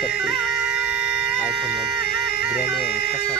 करते iPhone gram कसा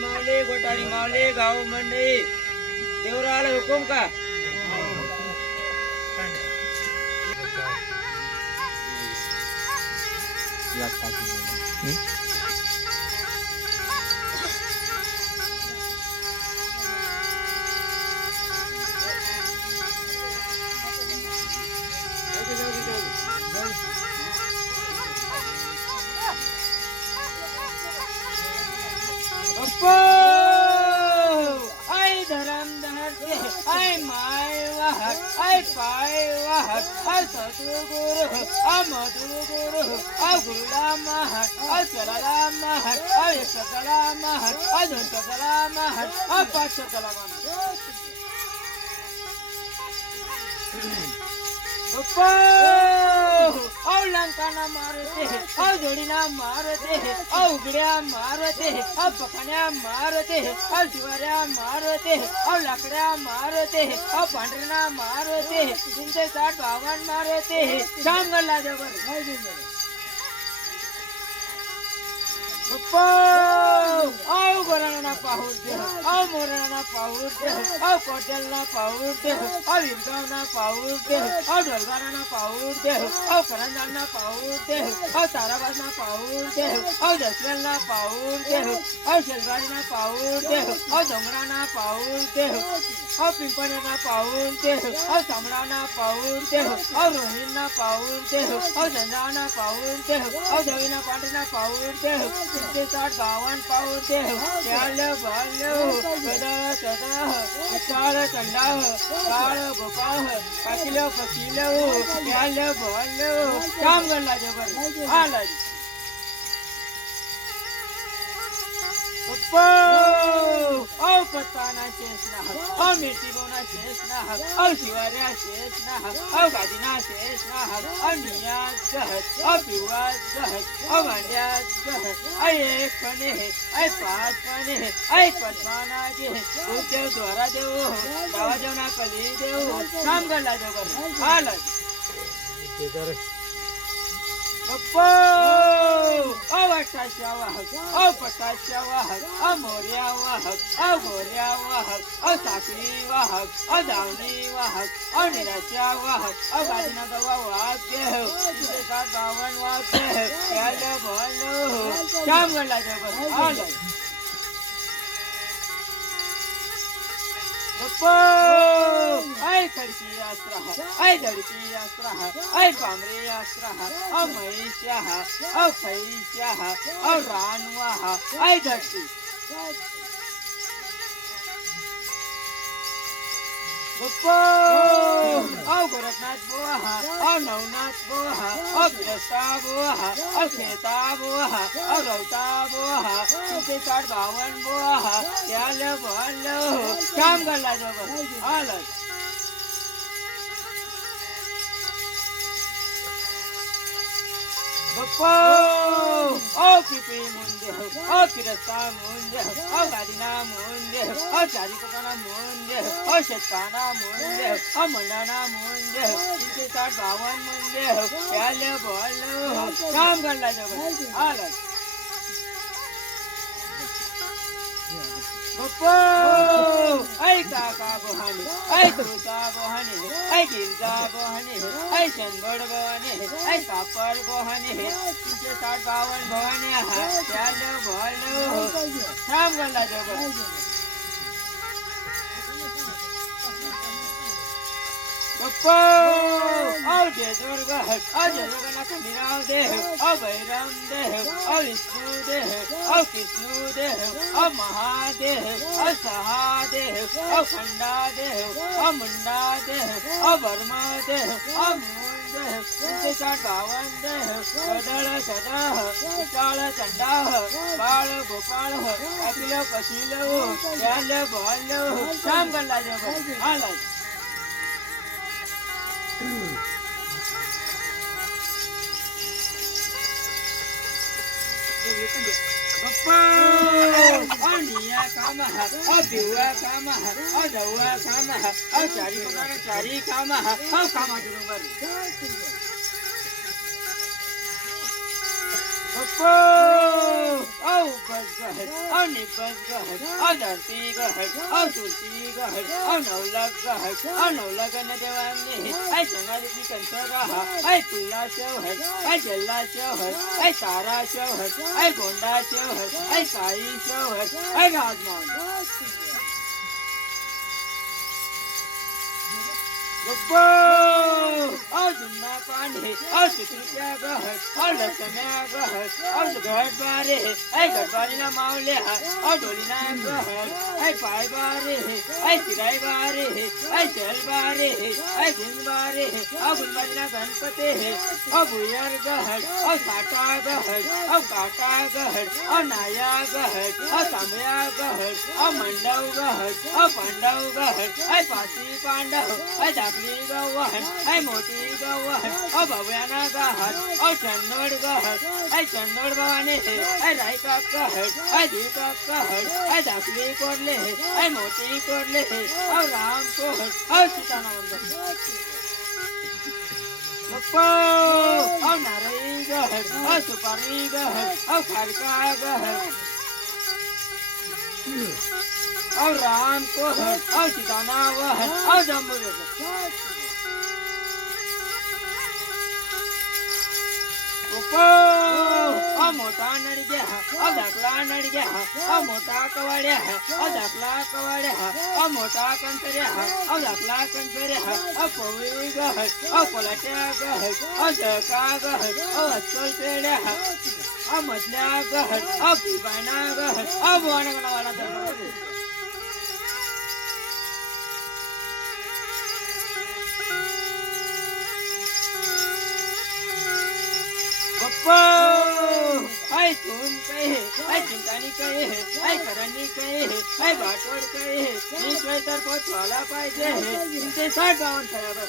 मावले गोटाळी मावले गाव मंडई देवराला हुकुम का आई धरम धरते आई माय वाहक आई पाय वाहक आई सतगुरु मधुगुरु गुरुला महक चला महक सकला महक सकला महक पाच सकला लंकाना मारते जोडीना मारते उघड्या मारते पखाण्या मारते शिवाऱ्या मारते लाकड्या मारते पांढऱ्यांना मारते 360 मारते चांगला जबर गोराना पाहूर दे मोराना पाहूर दे कोटेलना पाहूर दे विरगावना पाहूर दे ढोलगाराना पाहूर दे करंजाना पाहूर दे ताराबाजना पाहूर दे जसवेलना पाहूर दे शेलगारीना पाहूर दे डोंगराना पाहूर दे पिंपणीना पाहूर दे तांबडाना पाहूर दे रोहिणीना पाहूर दे झंजाना पाहूर दे धवीना पांढरीना पाहूर दे 360 पाहूर दे त्याल बाल्य गदा सदा विशाल चंडाह काळ गोपाह पाकिल पकिल त्याल बाल्य काम गल्ला जबर आला पत्ताना शेषना मिठी बोना शेषना शिवाऱ्या शेषना गादीना शेषना नियाज गहत पिवळा गहत भांड्यात गहत एक पणे पाच पणे पद्माना जे देव द्वारा देव गावा जेवणा कली देव काम गल्ला जबर आला वटाशा वाहक पटाशा वाहक मोर्या वाहक गोऱ्या वाहक साखळी वाहक दावणी वाहक निराशा वाहक गादीना गवा वाघ 360 वाघ याल बोल श्याम गल्ला जबर आला खडकी अस्त्र धडकी अस्त्र पांबरे अस्त्र महिष्या खैष्या रानवा धडकी गोरखनाथ बुवा नवनाथ फिरस्ता बोहा खेता बोहा रवता बोहा 352 बोहा त्याल बोलो काम गल्ला जबर आलत बप्पो ओ पिपी मुंडे ओ फिरस्ता मुंडे ओ गादीना मुंडे ओ चारी कोकाना मुंडे ओ शेतकाना मुंडे ओ मंडाना मुंडे 352 मुंडे त्याल बोलो काम गल्ला जबर आलत बप्पो ऐ काका बोहाने ऐ तुसा बोहाने ऐ गिरजा बोहाने ऐ चंदोड बोहाने ऐ कापर बोहाने 352 बोहाने त्याल बोलो काम गल्ला जबर बप्पो ओ जेजोरगढ़ ओ जेजोरगढ़ खंडीराव देह ओ बैरम देह ओ विष्णु देह ओ कृष्णु देह ओ महादेह ओ सहादेह ओ खंडा देह ओ मुंडा देह ओ वर्मा देह ओ मूल देह 352 देह गदळ सदाह विशाळ चंडाह बाळ गोपाळ अखिल कशिल त्याल बोल काम गल्ला जबर आला बप्पा निया काम बिवा काम दवा काम चारी प्रकार चारी काम काम बप्पो उपस गहर निपस गहर धरती गहर तुलसी गहर नवलक गहर नवलगन देवाने ऐ संगारी कंसरा ऐ पुल्ला शहर ऐ जल्ला शहर ऐ तारा शहर ऐ गोंडा शहर ऐ साई शहर ऐ राजमान बप्पो जुन्ना पांडे चित्रुत्या गहर लक्ष्म्या गहर गडबारे ऐ गडबारीना मावले डोलीना गहर ऐ पायबारे ऐ चिराईबारे ऐ जलबारे ऐ गुंबारे गुंबारीना गणपते भुयर गहर साटा गहर काटा गहर नाया गहर तांबया गहर मंडव गहर पांडव गहर ऐ पाची पांडव ऐ दाखली गवहन ऐ मोठी गवहन भव्याना गहर चंदोड गहर ऐ चंदोड भवानी ऐ रायका कहर ऐ दीपा कहर ऐ दाखली कोरले ऐ मोती कोरले राम कोहर सीताना मंदिर बप्पो नारई गहर सुपारी गहर खारका गहर राम कोहर सीताना वहन जम्बू मोठा नडग्या धाकला नडग्या मोठा कवाड्या धाकला कवाड्या मोठा कंचऱ्या धाकला कंचऱ्या पोळी गहर कोलाट्या गहर जळका गहर अस्सल पेड्या मधल्या गहर पिबाना गहर बोवाना गणावाला बप्पो ऐ तुम कहे ऐ चिंतानी कहे ऐ करणी कहे ऐ बाटोड कहे तर पोचवाला पाहिजे 352 बरोबर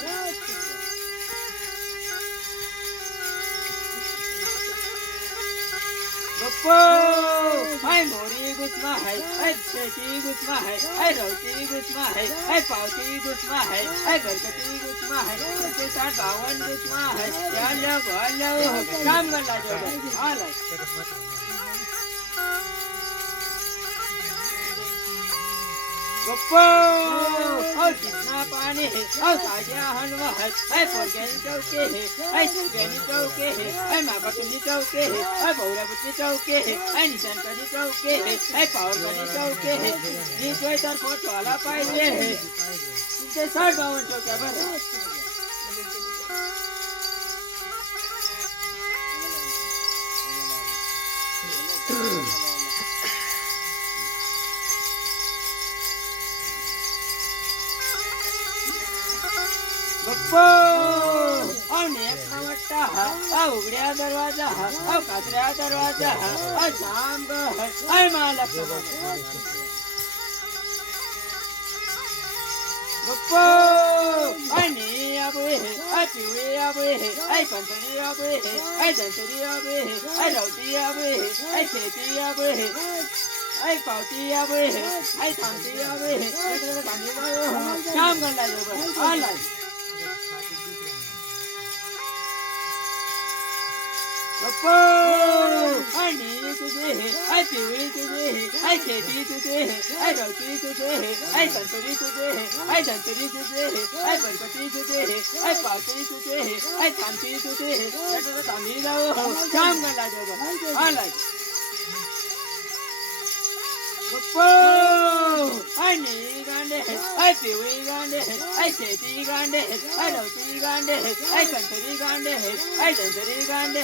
बप्पो ऐ मोरी गुस्मा है ऐ पेटी गुस्मा है ऐ रवती गुस्मा है ऐ पावती गुस्मा है ऐ बरकती गुस्मा है 352 गुस्मा है याल बोलो काम गल्ला जबर आला बप्पो कितना पानी है ताजा हलवा है पोरगेनी चौके है सुगेनी चौके है मापकनी चौके है बौराबुच्ची चौके है निशानकरी चौके है पावरकनी चौके है नीचे तर पोचवाला पाहिजे है 352 चौक्या बरं बप्पो नेक नवट वाटा उघड्या दरवाजा काचऱ्या दरवाजा श्याम गय महालक्ष्मी गप्पो नी आबे पिवळी आबे कंचरी आबे दंतरी आबे रवती आबे खेती आबे पावती आबे थांबती आबे काम करला जो आला गप्पो नी तुझे पिवळी तुझे खेती तुझे रवती तुझे संतरी तुझे दंतरी तुझे बरकती तुझे पावती तुझे थांबती तुझे थांबी जाओ काम करला जो आला गप्पो नी गांडे पिवळी गांडे खेती गांडे रवती गांडे कंचरी गांडे दंतरी गांडे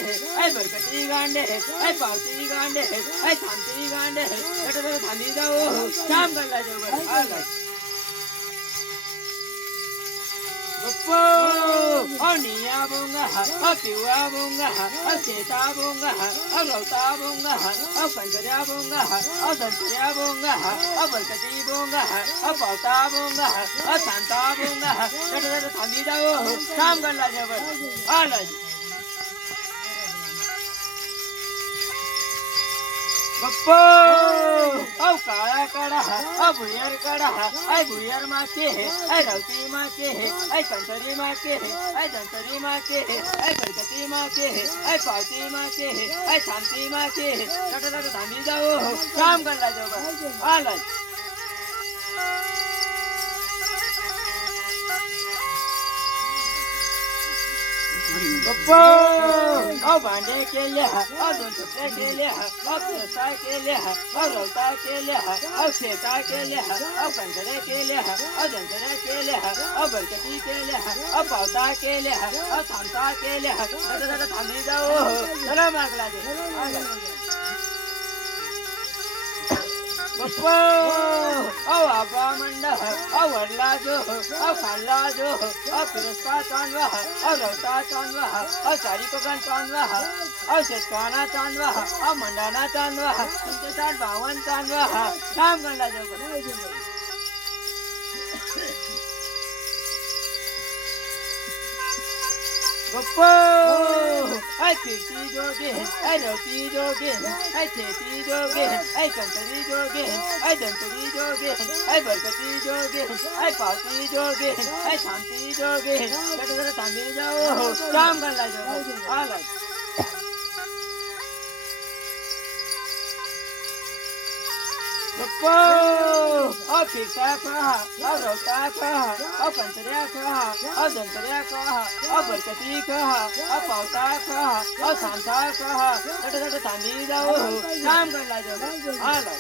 बरकती गांडे पावती गांडे थांबती गांडे थांबी जाओ काम करला जो आला गप्पो निया बोंगा पिवळा बोंगा शेता बोंगा रवता बोंगा कंचऱ्या बोंगा दंतऱ्या बोंगा बरकती बोंगा पावता बोंगा थांबता बोंगा थांबी जाओ काम करला जो आला गप्पो काळा काढा भुयार काढा भुयार माके रवती माके कंचरी माके दंतरी माके बरकती माके पावती माके थांबती माके थांबी जाओ काम करला जो आला गप्पो भांडे केले दोन चपले केले व्यवसाय केले रवता केले शेता केले कंचरे केले दंतरे केले बरकती केले पावता केले थांबता केले थांबी जाओ चला मागला गप्पो आबा मंडा वडला जो खाल्ला जो फिरस्ता चांदवा रवता चांदवा सारी कोकण चांदवा शेतकाना चांदवा मंडाना चांदवा तुमचे साठ बावन चांदवा काम करला जो गप्पो कीर्ती जोगे रवती जोगे खेती जोगे कंचरी जोगे दंतरी जोगे बरकती जोगे पावती जोगे थांबती जोगे थांबी जाओ काम करला जो आला गप्पो फिरता कहा रवता कहा कंचऱ्या कहा दंतऱ्या कहा बरकती कहा पावता कहा थांबता कहा थांबी जाओ काम करला जो आला